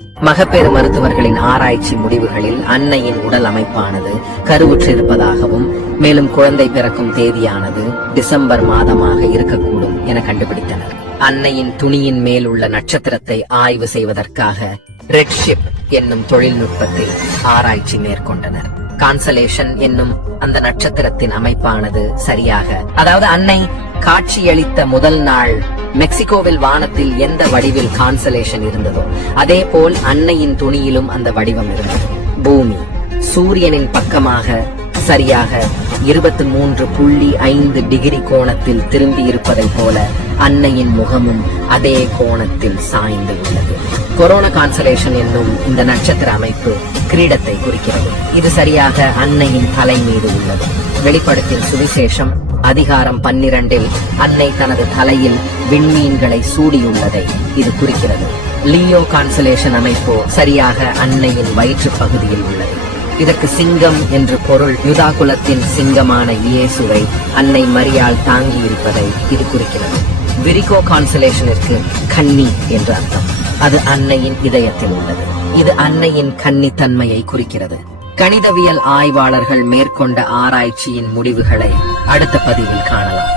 மகப்பேறு மருத்துவர்களின் ஆராய்ச்சி முடிவுகளில் அன்னையின் உடல் அமைப்பானது கருவுற்றிருப்பதாகவும் மேலும் குழந்தை பிறக்கும் தேதியானது டிசம்பர் மாதமாக இருக்கக்கூடும் என கண்டுபிடித்தனர். அன்னையின் துணியின் மேல் உள்ள நட்சத்திரத்தை ஆய்வு செய்வதற்காக ரெட்ஷிப் என்னும் தொழில்நுட்பத்தில் ஆராய்ச்சி மேற்கொண்டனர். கான்சலேஷன் என்னும் அந்த நட்சத்திரத்தின் அமைப்பானது சரியாக, அதாவது அன்னை காட்சியளித்த முதல் நாள் மெக்சிகோவில் வானத்தில் எந்த வடிவில் கான்சலேஷன் இருந்ததோ அதே போல் அன்னையின் துணியிலும் அந்த வடிவம் இருந்தது. பூமி சூரியனின் பக்கமாக சரியாக 23.5 டிகிரி கோணத்தில் திரும்பி இருப்பதை போல அன்னையின் முகமும் அதே கோணத்தில் சாய்ந்து உள்ளது. கொரோனா கான்சலேஷன் என்னும் இந்த நட்சத்திர அமைப்பு கிரீடத்தை குறிக்கிறது. இது சரியாக அன்னையின் தலை மீது உள்ளது. வெளிப்படுத்தின் சுவிசேஷம் அதிகாரம் 12 அன்னை தனது தலையில் விண்மீன்களை சூடியுள்ளதை இது குறிக்கிறது. லியோ கான்சலேஷன் அமைப்பு சரியாக அன்னையின் வயிற்று பகுதியில் உள்ளது. இதற்கு சிங்கம் என்று பொருள். யூதா குலத்தின் சிங்கமான இயேசுவை அன்னை மரியாள் தாங்கி இருப்பதை இது குறிக்கிறது. விரிகோ கான்சலேஷனிற்கு கன்னி என்று அர்த்தம். அது அன்னையின் இதயத்தில் உள்ளது. இது அன்னையின் கன்னித்தன்மையை குறிக்கிறது. கணிதவியல் ஆய்வாளர்கள் மேற்கொண்ட ஆராய்ச்சியின் முடிவுகளை அடுத்த பதிவில் காணலாம்.